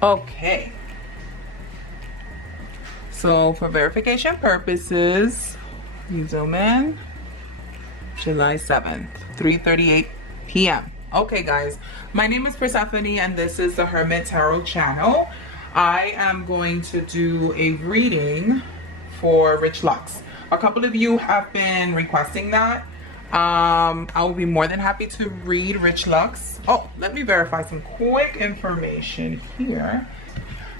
Okay, so for verification purposes, you zoom in. July 7th, 3:38 p.m. Okay guys, my name is Persephone and this is the Hermit Tarot channel. I am going to do a reading for Rich Lux. A couple of you have been requesting that. I will be more than happy to read Rich Lux. Oh, let me verify some quick information here.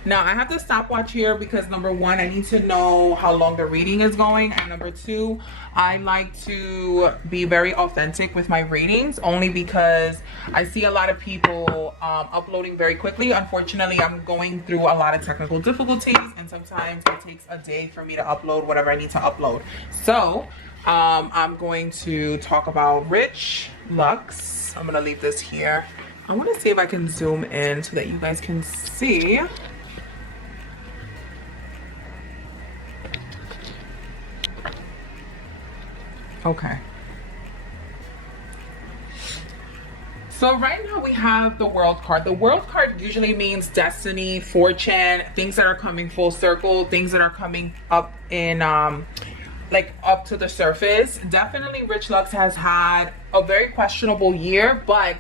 Now I have the stopwatch here because number one, I need to know how long the reading is going, and number two, I like to be very authentic with my readings only because I see a lot of people uploading very quickly. Unfortunately, I'm going through a lot of technical difficulties and sometimes it takes a day for me to upload whatever I need to upload. So I'm going to talk about Rich Lux. I'm gonna leave this here. I want to see if I can zoom in so that you guys can see. Okay. So right now we have the World card. The World card usually means destiny, fortune, things that are coming full circle, things that are coming up in like up to the surface. Definitely Rich Lux has had a very questionable year, but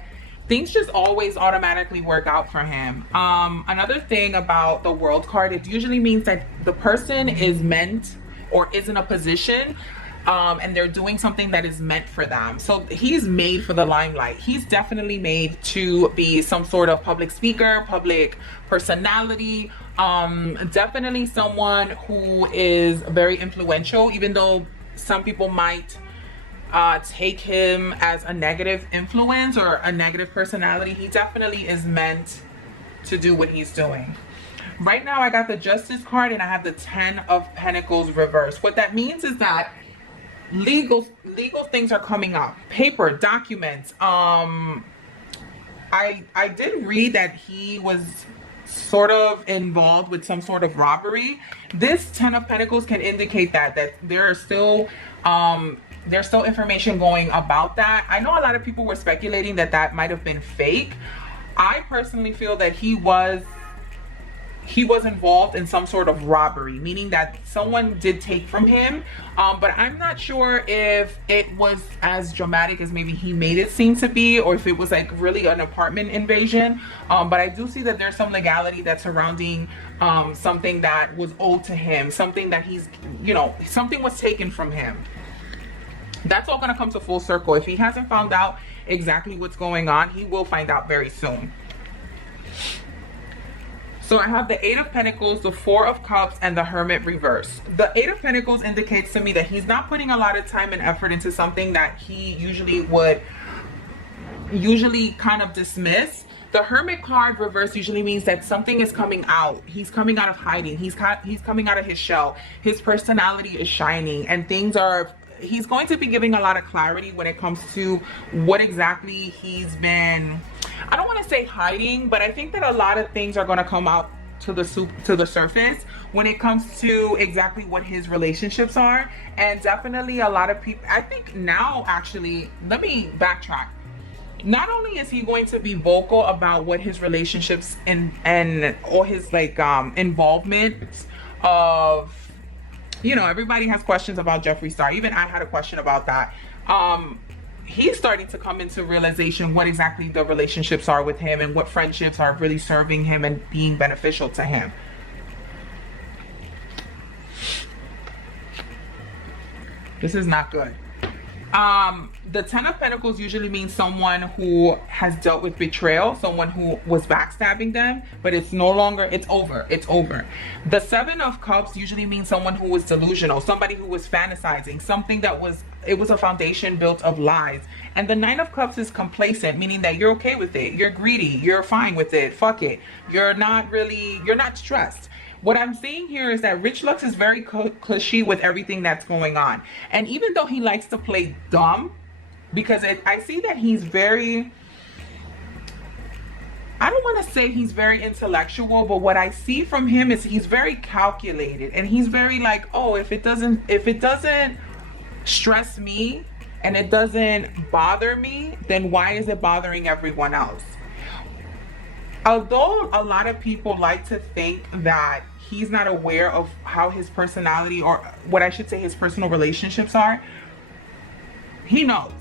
things just always automatically work out for him. Another thing about the World card, it usually means that the person is meant or is in a position and they're doing something that is meant for them. So he's made for the limelight. He's definitely made to be some sort of public speaker, public personality, definitely someone who is very influential, even though some people might take him as a negative influence or a negative personality. He definitely is meant to do what he's doing. Right now I got the Justice card and I have the 10 of Pentacles reversed. What that means is that legal things are coming up, paper documents. I did read that he was sort of involved with some sort of robbery. This 10 of Pentacles can indicate that there's still information going about that. I know a lot of people were speculating that that might have been fake. I personally feel that he was involved in some sort of robbery, meaning that someone did take from him, but I'm not sure if it was as dramatic as maybe he made it seem to be, or if it was like really an apartment invasion. But I do see that there's some legality that's surrounding something that was owed to him, something that he's, you know, something was taken from him. That's all gonna come to full circle. If he hasn't found out exactly what's going on, he will find out very soon. So I have the 8 of Pentacles, the 4 of Cups, and the Hermit Reversed. The 8 of Pentacles indicates to me that he's not putting a lot of time and effort into something that he usually kind of dismiss. The Hermit card reversed usually means that something is coming out. He's coming out of hiding. He's coming out of his shell. His personality is shining, and he's going to be giving a lot of clarity when it comes to what exactly he's been, I don't want to say hiding, but I think that a lot of things are going to come out to the surface when it comes to exactly what his relationships are. And definitely a lot of people, I think now, actually, let me backtrack. Not only is he going to be vocal about what his relationships and or his like involvement of, you know, everybody has questions about Jeffree Star. Even I had a question about that. He's starting to come into realization what exactly the relationships are with him and what friendships are really serving him and being beneficial to him. This is not good. The 10 of Pentacles usually means someone who has dealt with betrayal, someone who was backstabbing them, but it's no longer, it's over. The 7 of Cups usually means someone who was delusional, somebody who was fantasizing, something that was a foundation built of lies. And the 9 of Cups is complacent, meaning that you're okay with it, you're greedy, you're fine with it, fuck it. You're not stressed. What I'm seeing here is that Rich Lux is very cushy with everything that's going on. And even though he likes to play dumb, because I see that he's very, I don't want to say he's very intellectual, but what I see from him is he's very calculated. And he's very like, oh, if it doesn't stress me and it doesn't bother me, then why is it bothering everyone else? Although a lot of people like to think that he's not aware of how his personality, or what I should say, his personal relationships are, he knows.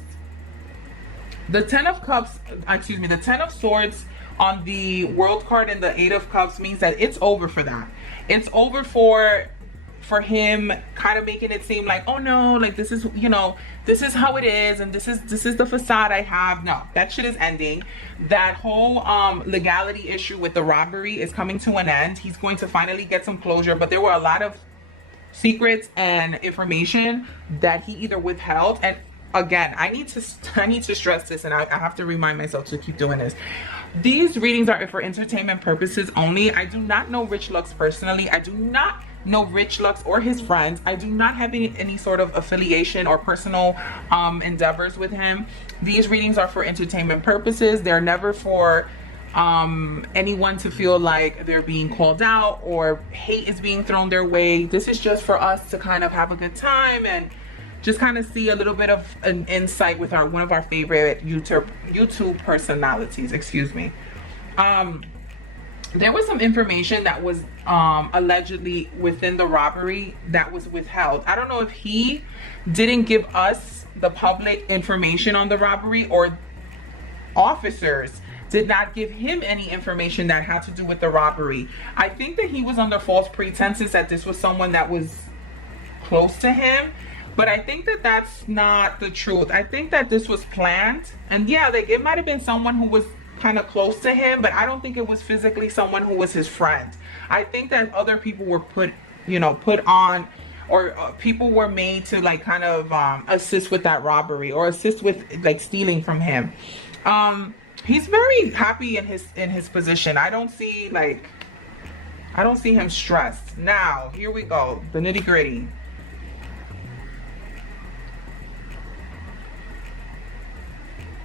The 10 of cups, excuse me, the 10 of swords on the world card and the 8 of cups means that it's over for that. It's over for him, kind of making it seem like, oh no, like this is, you know, this is how it is, and this is the facade I have. No, that shit is ending. That whole legality issue with the robbery is coming to an end. He's going to finally get some closure, but there were a lot of secrets and information that he either withheld. And again, I need to stress this, and I have to remind myself to keep doing this. These readings are for entertainment purposes only. I do not know Rich Lux personally. I do not know Rich Lux or his friends. I do not have any sort of affiliation or personal endeavors with him. These readings are for entertainment purposes. They're never for anyone to feel like they're being called out or hate is being thrown their way. This is just for us to kind of have a good time and just kind of see a little bit of an insight with one of our favorite YouTube personalities, excuse me. There was some information that was allegedly within the robbery that was withheld. I don't know if he didn't give us the public information on the robbery, or officers did not give him any information that had to do with the robbery. I think that he was under false pretenses that this was someone that was close to him. But I think that that's not the truth. I think that this was planned. And yeah, like it might have been someone who was kind of close to him, but I don't think it was physically someone who was his friend. I think that other people were put on, or people were made to like kind of assist with that robbery, or assist with like stealing from him. He's very happy in his position. I don't see him stressed. Now, here we go. The nitty-gritty.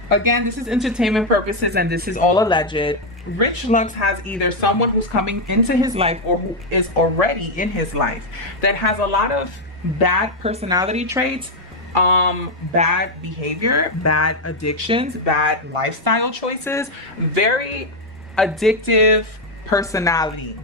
Again, this is entertainment purposes and this is all alleged. Rich Lux has either someone who's coming into his life or who is already in his life that has a lot of bad personality traits, bad behavior, bad addictions, bad lifestyle choices, very addictive personality.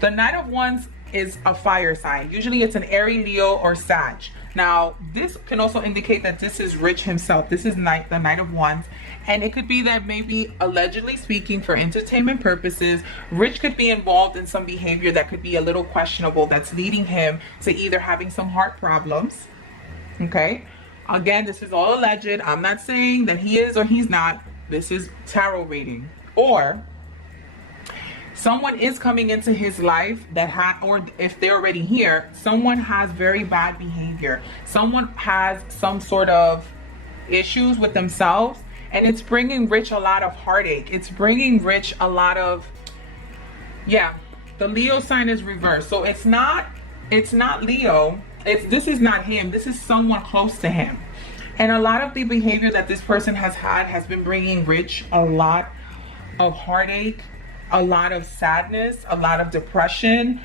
The Knight of Wands is a fire sign. Usually it's an Aries, Leo, or Sag. Now, this can also indicate that this is Rich himself. This is the Knight of Wands. And it could be that maybe, allegedly speaking, for entertainment purposes, Rich could be involved in some behavior that could be a little questionable, that's leading him to either having some heart problems. Okay? Again, this is all alleged. I'm not saying that he is or he's not. This is tarot reading. Or someone is coming into his life or if they're already here, someone has very bad behavior. Someone has some sort of issues with themselves, and it's bringing Rich a lot of heartache. It's bringing Rich a lot of, yeah, the Leo sign is reversed. So it's not Leo. This is not him. This is someone close to him. And a lot of the behavior that this person has had has been bringing Rich a lot of heartache, a lot of sadness, a lot of depression.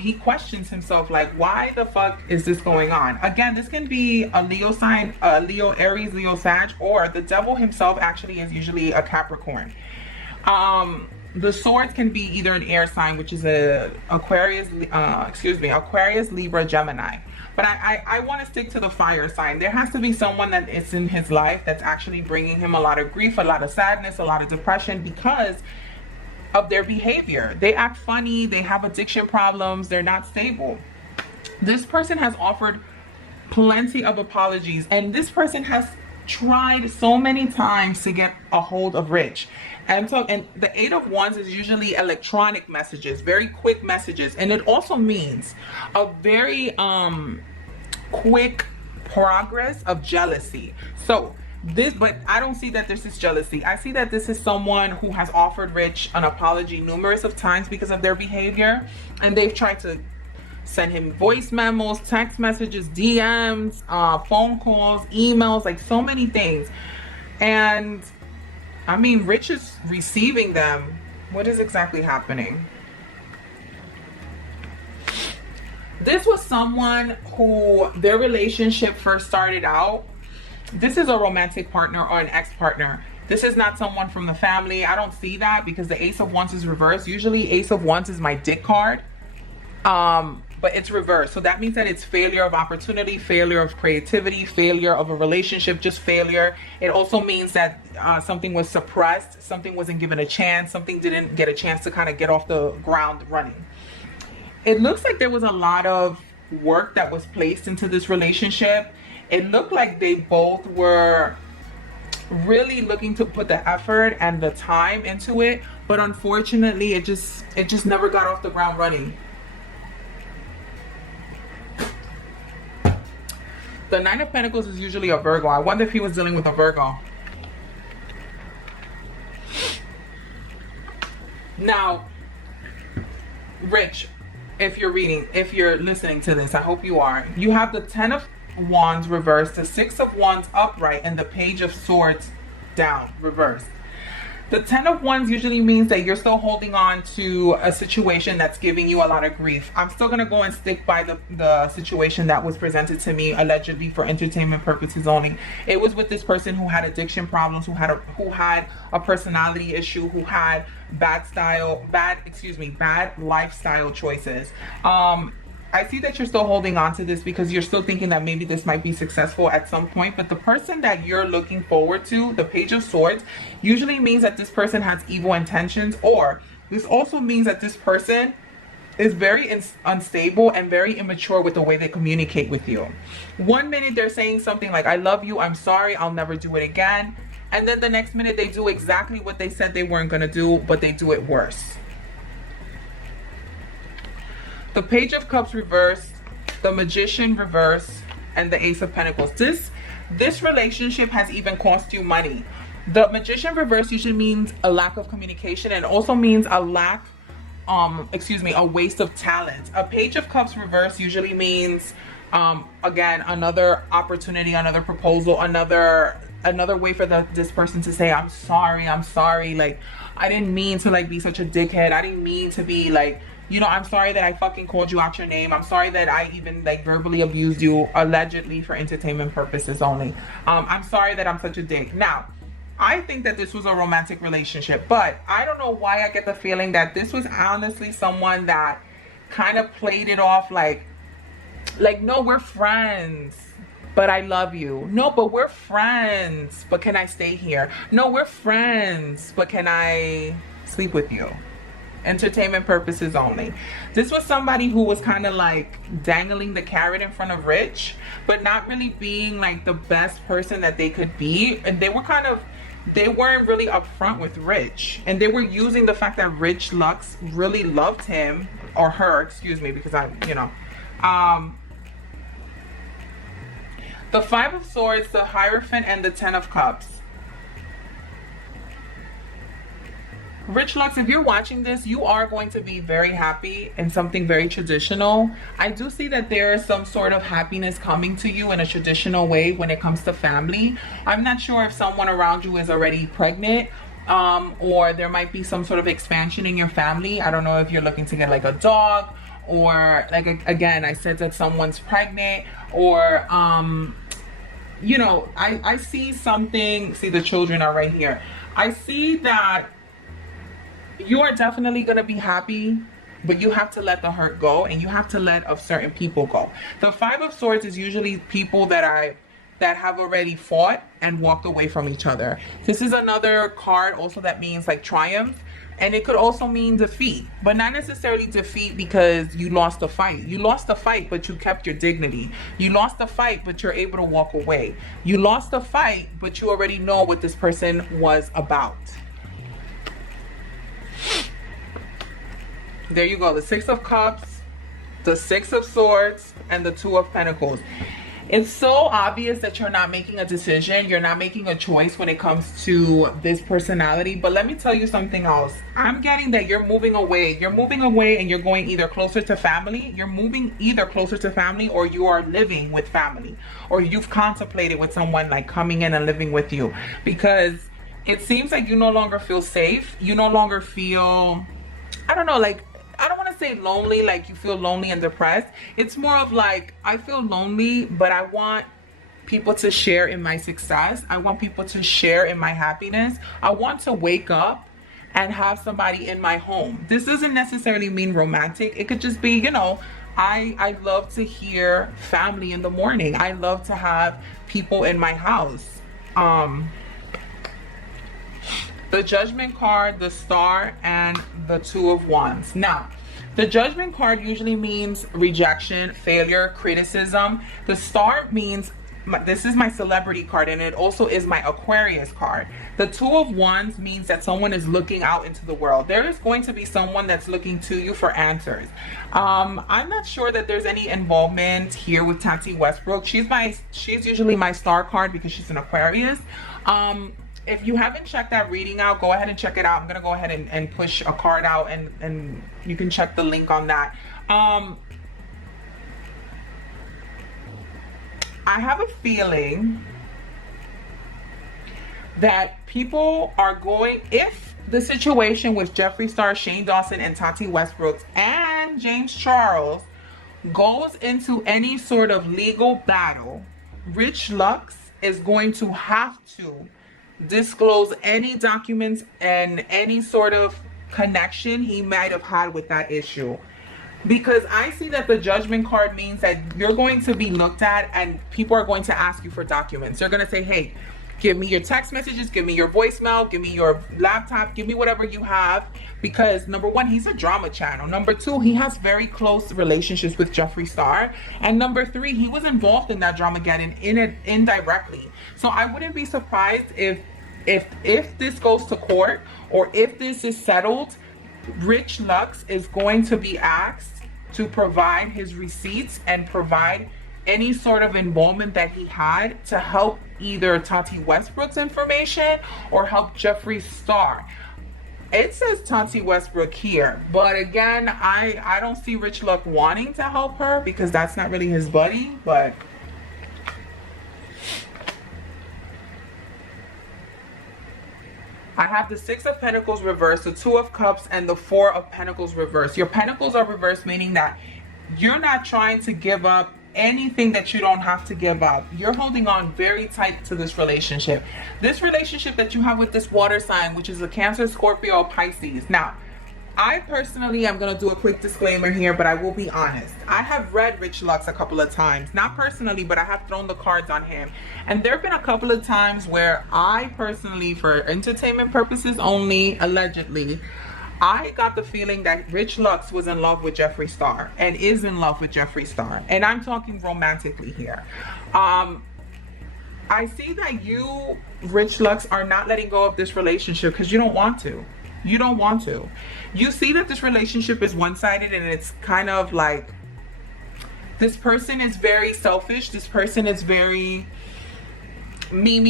He questions himself, like, why the fuck is this going on? Again, this can be a Leo sign, Leo, Aries, Leo, Sag, or the devil himself actually is usually a Capricorn. The swords can be either an air sign, which is Aquarius, Libra, Gemini. But I want to stick to the fire sign. There has to be someone that is in his life that's actually bringing him a lot of grief, a lot of sadness, a lot of depression, because of their behavior. They act funny, they have addiction problems, they're not stable. This person has offered plenty of apologies, and this person has tried so many times to get a hold of Rich. And the 8 of Wands is usually electronic messages, very quick messages, and it also means a very quick progress of jealousy. But I don't see that this is jealousy. I see that this is someone who has offered Rich an apology numerous of times because of their behavior, and they've tried to send him voice memos, text messages, DMs, phone calls, emails, like so many things. And I mean, Rich is receiving them. What is exactly happening? This was someone who their relationship first started out. This is a romantic partner or an ex-partner. This is not someone from the family. I don't see that because the Ace of Wands is reversed. Usually Ace of Wands is my dick card. But it's reversed. So that means that it's failure of opportunity, failure of creativity, failure of a relationship, just failure. It also means that something was suppressed, something wasn't given a chance, something didn't get a chance to kind of get off the ground running. It looks like there was a lot of work that was placed into this relationship. It looked like they both were really looking to put the effort and the time into it, but unfortunately it just never got off the ground running. The Nine of Pentacles is usually a Virgo. I wonder if he was dealing with a Virgo. Now, Rich, if you're listening to this, I hope you are. You have the Ten of Wands reversed, the Six of Wands upright, and the Page of Swords down, reversed. The Ten of Wands usually means that you're still holding on to a situation that's giving you a lot of grief. I'm still going to go and stick by the situation that was presented to me, allegedly for entertainment purposes only. It was with this person who had addiction problems, who had a personality issue, who had bad lifestyle choices. I see that you're still holding on to this because you're still thinking that maybe this might be successful at some point. But the person that you're looking forward to, the Page of Swords, usually means that this person has evil intentions, or this also means that this person is very unstable and very immature with the way they communicate with you. One minute they're saying something like, I love you, I'm sorry, I'll never do it again. And then the next minute they do exactly what they said they weren't going to do, but they do it worse. The Page of Cups reversed, the Magician reversed, and the Ace of Pentacles. This relationship has even cost you money. The Magician reversed usually means a lack of communication, and also means a waste of talent. A Page of Cups reversed usually means, again, another opportunity, another proposal, another way for this person to say, I'm sorry, like, I didn't mean to, like, be such a dickhead. I didn't mean to be, like, you know, I'm sorry that I fucking called you out your name. I'm sorry that I even, like, verbally abused you, allegedly for entertainment purposes only. I'm sorry that I'm such a dick. Now, I think that this was a romantic relationship, but I don't know why I get the feeling that this was honestly someone that kind of played it off like, no, we're friends, but I love you. No, but we're friends, but can I stay here? No, we're friends, but can I sleep with you? Entertainment purposes only. This was somebody who was kind of like dangling the carrot in front of Rich, but not really being like the best person that they could be. And they weren't really upfront with Rich, and they were using the fact that Rich Lux really loved him, or her, excuse me, because the Five of Swords, the Hierophant, and the Ten of Cups. Rich Lux, if you're watching this, you are going to be very happy in something very traditional. I do see that there is some sort of happiness coming to you in a traditional way when it comes to family. I'm not sure if someone around you is already pregnant, or there might be some sort of expansion in your family. I don't know if you're looking to get like a dog, or like, again, I said that someone's pregnant, or you know, I see something. See, the children are right here. I see that you are definitely going to be happy, but you have to let the hurt go, and you have to let certain people go. The Five of Swords is usually people that have already fought and walked away from each other. This is another card also that means like triumph, and it could also mean defeat, but not necessarily defeat because you lost the fight. You lost the fight, but you kept your dignity. You lost the fight, but you're able to walk away. You lost the fight, but you already know what this person was about. There you go. The Six of Cups, the Six of Swords, and the Two of Pentacles. It's so obvious that you're not making a decision. You're not making a choice when it comes to this personality. But let me tell you something else. I'm getting that you're moving away. You're moving away, and you're going either closer to family. You're moving either closer to family, or you are living with family, or you've contemplated with someone like coming in and living with you, because it seems like you no longer feel safe. You no longer feel, I don't know, like, I don't want to say lonely, like you feel lonely and depressed. It's more of like, I feel lonely, but I want people to share in my success. I want people to share in my happiness. I want to wake up and have somebody in my home. This doesn't necessarily mean romantic. It could just be, you know, I love to hear family in the morning. I love to have people in my house. The Judgment card, the Star, and the Two of Wands. Now, the Judgment card usually means rejection, failure, criticism. The Star means, this is my celebrity card, and it also is my Aquarius card. The Two of Wands means that someone is looking out into the world. There is going to be someone that's looking to you for answers. I'm not sure that there's any involvement here with Tati Westbrook. She's usually my Star card because she's an Aquarius. If you haven't checked that reading out, go ahead and check it out. I'm gonna go ahead and push a card out, and you can check the link on that. I have a feeling that people are going, if the situation with Jeffree Star, Shane Dawson, and Tati Westbrook and James Charles goes into any sort of legal battle, Rich Lux is going to have to disclose any documents and any sort of connection he might have had with that issue. Because I see that the Judgment card means that you're going to be looked at and people are going to ask you for documents. They're going to say, hey, give me your text messages, give me your voicemail, give me your laptop, give me whatever you have. Because number one, he's a drama channel. Number two, he has very close relationships with Jeffree Star. And number three, he was involved in that Dramageddon indirectly. So I wouldn't be surprised if this goes to court, or if this is settled, Rich Lux is going to be asked to provide his receipts and provide any sort of involvement that he had to help either Tati Westbrook's information or help Jeffree Star. It says Tati Westbrook here, but again, I don't see Rich Lux wanting to help her because that's not really his buddy. But I have the Six of Pentacles reversed, the Two of Cups, and the Four of Pentacles reversed. Your Pentacles are reversed, meaning that you're not trying to give up anything that you don't have to give up. You're holding on very tight to this relationship. This relationship that you have with this water sign, which is a Cancer, Scorpio, Pisces. Now, I personally am going to do a quick disclaimer here, but I will be honest. I have read Rich Lux a couple of times. Not personally, but I have thrown the cards on him. And there have been a couple of times where I personally, for entertainment purposes only, allegedly, I got the feeling that Rich Lux was in love with Jeffree Star and is in love with Jeffree Star. And I'm talking romantically here. I see that you, Rich Lux, are not letting go of this relationship because you don't want to. You don't want to. You see that this relationship is one-sided, and it's kind of like this person is very selfish. This person is very me,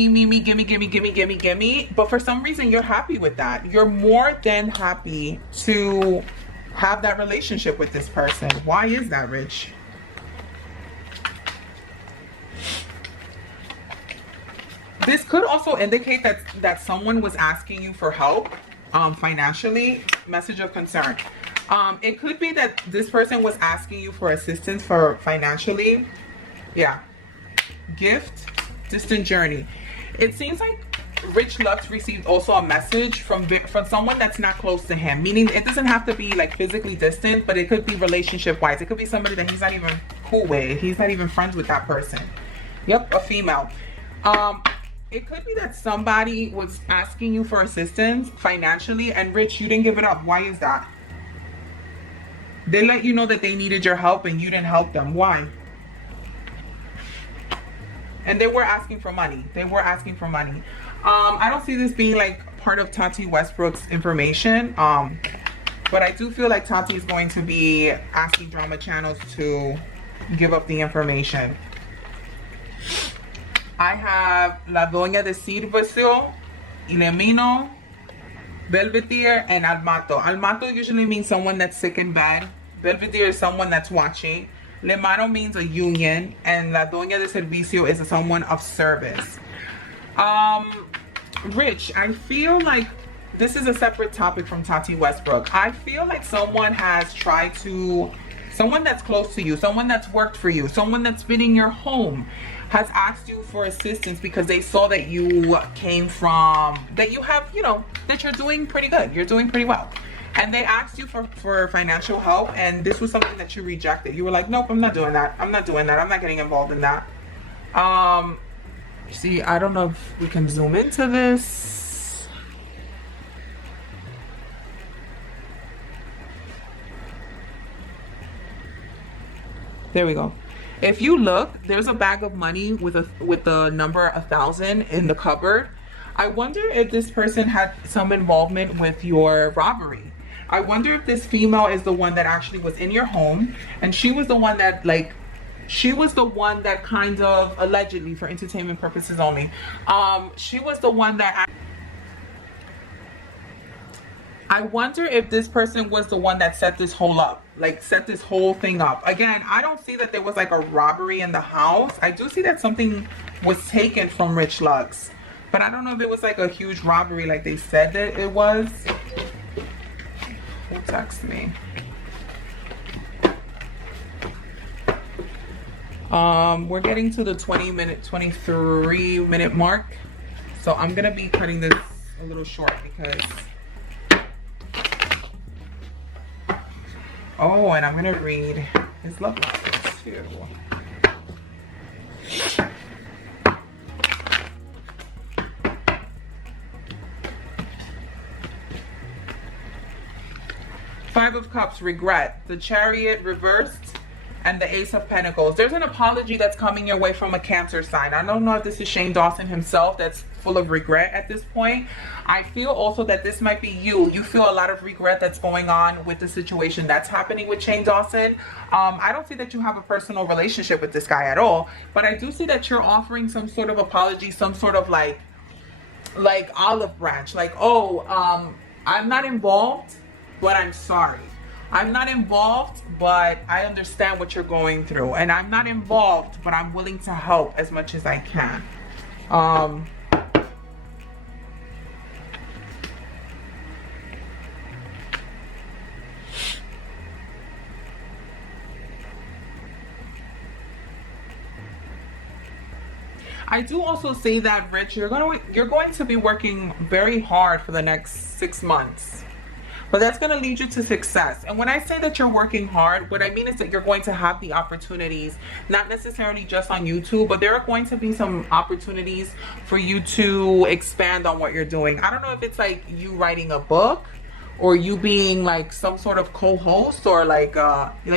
gimme. But for some reason, you're happy with that. You're more than happy to have that relationship with this person. Why is that, Rich? This could also indicate that someone was asking you for help financially. Message of concern. It could be that this person was asking you for assistance for financially. Yeah. Gift, distant journey. It seems like Rich Lux received also a message from someone that's not close to him, meaning it doesn't have to be like physically distant, but it could be relationship wise. It could be somebody that he's not even cool with. He's not even friends with that person. Yep, a female. It could be that somebody was asking you for assistance financially, and Rich, you didn't give it up. Why is that? They let you know that they needed your help and you didn't help them. Why? And they were asking for money. They were asking for money. I don't see this being like part of Tati Westbrook's information. But I do feel like Tati is going to be asking drama channels to give up the information. I have La Doña de Servicio, Inemino, Belvedere, and Almato. Almato usually means someone that's sick in bed. Belvedere is someone that's watching. Le Mano means a union. And La Doña de Servicio is someone of service. Rich, I feel like this is a separate topic from Tati Westbrook. I feel like someone has tried to... Someone that's close to you, someone that's worked for you, someone that's been in your home, has asked you for assistance because they saw that you came from, that you have, you know, that you're doing pretty good. You're doing pretty well. And they asked you for financial help, and this was something that you rejected. You were like, nope, I'm not doing that. I'm not doing that. I'm not getting involved in that. See, I don't know if we can zoom into this. There we go. If you look, there's a bag of money with the number 1,000 in the cupboard. I wonder if this person had some involvement with your robbery. I wonder if this female is the one that actually was in your home, and she was the one that, like, she was the one that kind of, allegedly, for entertainment purposes only, she was the one that, I wonder if this person was the one that set this whole up, like set this whole thing up. Again, I don't see that there was like a robbery in the house. I do see that something was taken from Rich Lux, but I don't know if it was like a huge robbery like they said that it was. Who texted me? We're getting to the 23-minute mark, so I'm gonna be cutting this a little short because, oh, and I'm gonna read his love letters too. Five of Cups, regret, the Chariot reversed, and the Ace of Pentacles. There's an apology that's coming your way from a Cancer sign. I don't know if this is Shane Dawson himself that's full of regret at this point. I feel also that this might be you. You feel a lot of regret that's going on with the situation that's happening with Shane Dawson. I don't see that you have a personal relationship with this guy at all, but I do see that you're offering some sort of apology, some sort of like olive branch, like, oh, I'm not involved, but I'm sorry. I'm not involved, but I understand what you're going through. And I'm not involved, but I'm willing to help as much as I can. I do also say that, Rich, you're going to be working very hard for the next 6 months. But that's going to lead you to success. And when I say that you're working hard, what I mean is that you're going to have the opportunities, not necessarily just on YouTube, but there are going to be some opportunities for you to expand on what you're doing. I don't know if it's like you writing a book or you being like some sort of co-host, or like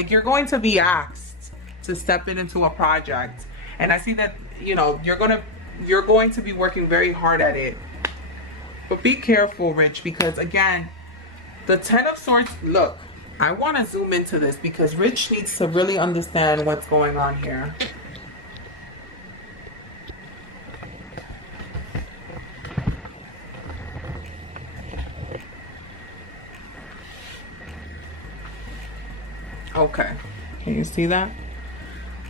you're going to be asked to step into a project. And I see that, you know, you're going to be working very hard at it. But be careful, Rich, because again, the Ten of Swords, look, I want to zoom into this because Rich needs to really understand what's going on here. Okay, can you see that?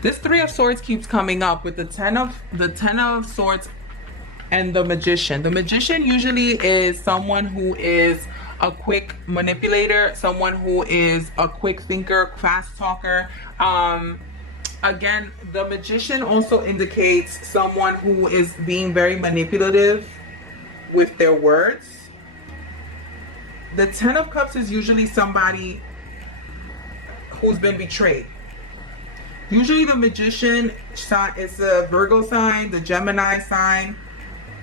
This Three of Swords keeps coming up with the Ten of Swords and the Magician. The Magician usually is someone who is a quick manipulator, someone who is a quick thinker, fast talker. Again, the Magician also indicates someone who is being very manipulative with their words. The Ten of Cups is usually somebody who's been betrayed. Usually the Magician is a Virgo sign, the Gemini sign.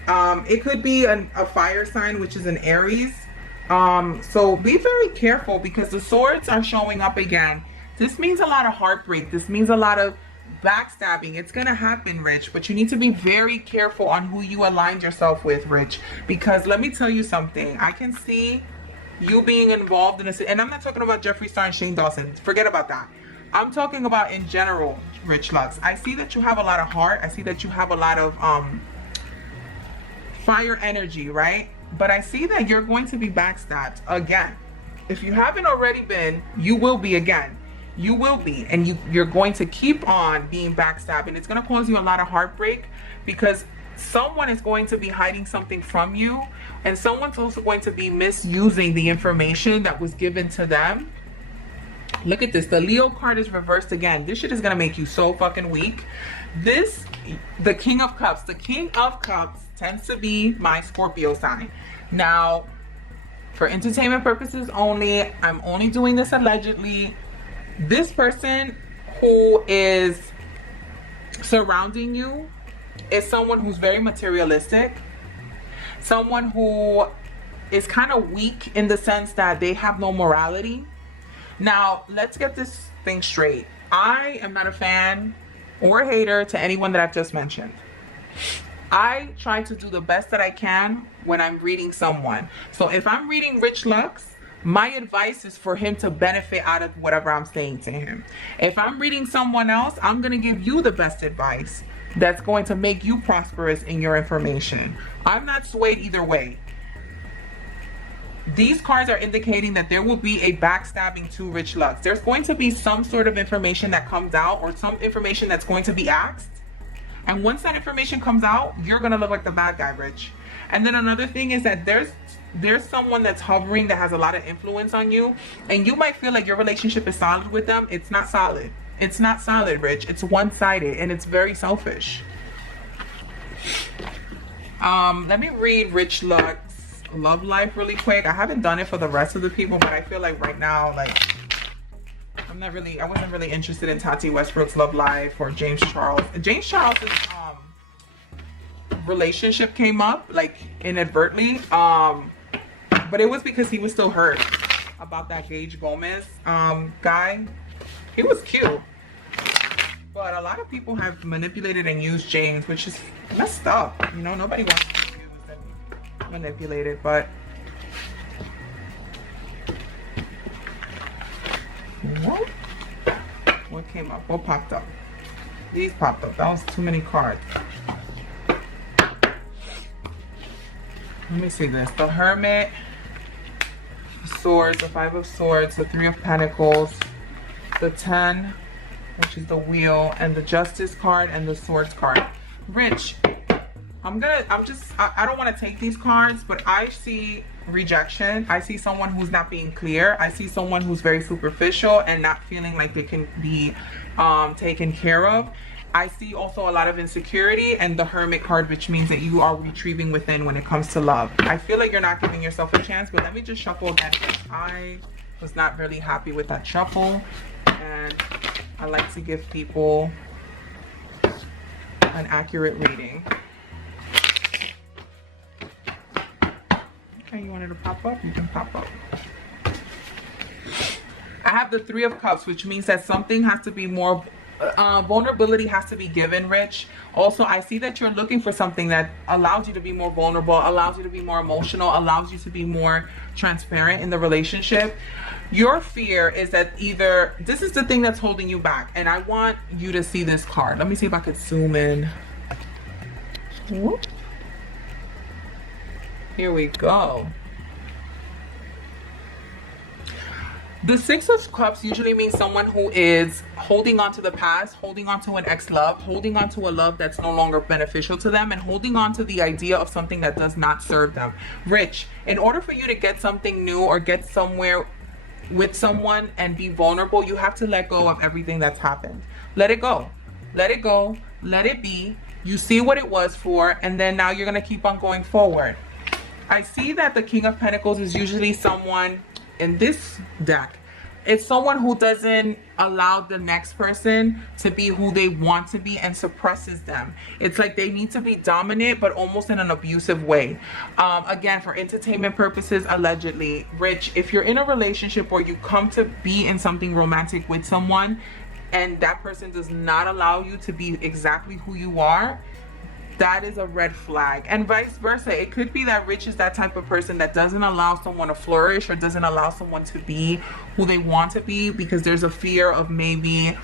It could be a fire sign, which is an Aries. So be very careful because the swords are showing up again. This means a lot of heartbreak. This means a lot of backstabbing. It's gonna happen, Rich, but you need to be very careful on who you aligned yourself with, Rich, because let me tell you something. I can see you being involved in this, and I'm not talking about Jeffree Star and Shane Dawson. Forget about that. I'm talking about in general, Rich Lux. I see that you have a lot of heart. I see that you have a lot of fire energy, right? But I see that you're going to be backstabbed again. If you haven't already been, you will be again. You will be, and you're going to keep on being backstabbed, and it's going to cause you a lot of heartbreak because someone is going to be hiding something from you, and someone's also going to be misusing the information that was given to them. Look at this. The Leo card is reversed again. This shit is going to make you so fucking weak. The King of Cups. The King of Cups tends to be my Scorpio sign. Now, for entertainment purposes only, I'm only doing this allegedly. This person who is surrounding you is someone who's very materialistic, someone who is kind of weak in the sense that they have no morality. Now, let's get this thing straight. I am not a fan or a hater to anyone that I've just mentioned. I try to do the best that I can when I'm reading someone. So if I'm reading Rich Lux, my advice is for him to benefit out of whatever I'm saying to him. If I'm reading someone else, I'm going to give you the best advice that's going to make you prosperous in your information. I'm not swayed either way. These cards are indicating that there will be a backstabbing to Rich Lux. There's going to be some sort of information that comes out, or some information that's going to be asked. And once that information comes out, you're going to look like the bad guy, Rich. And then another thing is that there's someone that's hovering that has a lot of influence on you. And you might feel like your relationship is solid with them. It's not solid. It's not solid, Rich. It's one-sided and it's very selfish. Let me read Rich Lux love life really quick. I haven't done it for the rest of the people, but I feel like right now, like, I wasn't really interested in Tati Westbrook's love life or James Charles. James Charles's relationship came up like inadvertently, but it was because he was still hurt about that Gage Gomez guy. He was cute, but a lot of people have manipulated and used James, which is messed up. You know, nobody wants to be used and manipulated, but what came up? What popped up? These popped up. That was too many cards. Let me see this. The Hermit, the Swords, the Five of Swords, the Three of Pentacles, the 10, which is the Wheel, and the Justice card, and the Swords card. Rich, I don't want to take these cards, but I see rejection. I see someone who's not being clear. I see someone who's very superficial and not feeling like they can be taken care of. I see also a lot of insecurity, and the Hermit card, which means that you are retrieving within when it comes to love. I feel like you're not giving yourself a chance, but let me just shuffle again. I was not really happy with that shuffle, and I like to give people an accurate reading. Okay, you wanted to pop up? You can pop up. I have the Three of Cups, which means that something has to be more vulnerability has to be given, Rich. Also, I see that you're looking for something that allows you to be more vulnerable, allows you to be more emotional, allows you to be more transparent in the relationship. Your fear is that either this is the thing that's holding you back, and I want you to see this card. Let me see if I could zoom in. Whoop. Here we go. The Six of Cups usually means someone who is holding on to the past, holding on to an ex-love, holding on to a love that's no longer beneficial to them, and holding on to the idea of something that does not serve them. Rich, in order for you to get something new or get somewhere with someone and be vulnerable, you have to let go of everything that's happened. Let it go. Let it go. Let it be. You see what it was for, and then now you're going to keep on going forward. I see that the King of Pentacles is usually someone in this deck. It's someone who doesn't allow the next person to be who they want to be and suppresses them. It's like they need to be dominant, but almost in an abusive way. Again, for entertainment purposes, allegedly. Rich, if you're in a relationship or you come to be in something romantic with someone and that person does not allow you to be exactly who you are, that is a red flag. And vice versa. It could be that Rich is that type of person that doesn't allow someone to flourish or doesn't allow someone to be who they want to be because there's a fear of maybe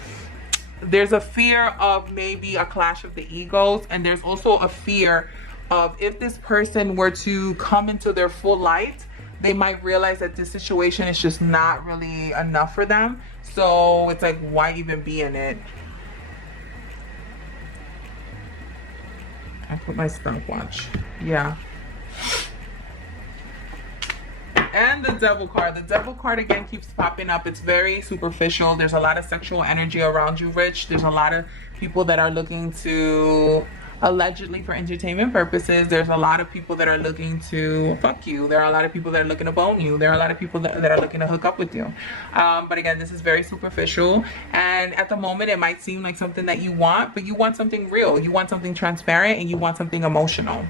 a clash of the egos, and there's also a fear of if this person were to come into their full light, they might realize that this situation is just not really enough for them. So it's like, why even be in it? I put my stopwatch. Yeah. And the devil card. The devil card again keeps popping up. It's very superficial. There's a lot of sexual energy around you, Rich. There's a lot of people that are looking to, allegedly for entertainment purposes, there's a lot of people that are looking to fuck you. There are a lot of people that are looking to bone you. There are a lot of people that are looking to hook up with you. But again, this is very superficial. And at the moment, it might seem like something that you want, but you want something real. You want something transparent, and you want something emotional.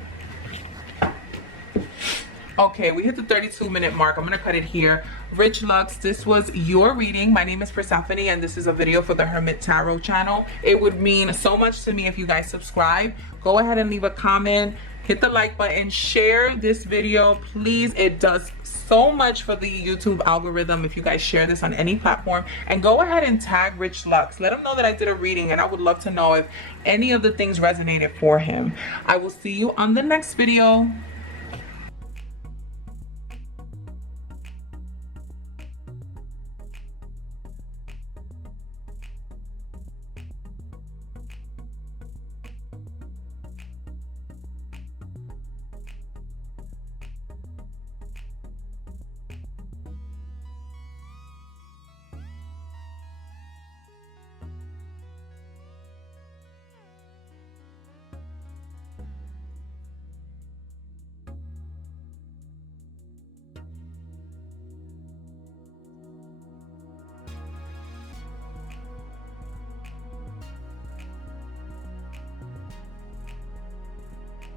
Okay, we hit the 32-minute mark. I'm gonna cut it here. Rich Lux, this was your reading. My name is Persephone, and this is a video for the Hermit Tarot channel. It would mean so much to me if you guys subscribe. Go ahead and leave a comment, hit the like button, share this video, please. It does so much for the YouTube algorithm if you guys share this on any platform. And go ahead and tag Rich Lux. Let him know that I did a reading, and I would love to know if any of the things resonated for him. I will see you on the next video.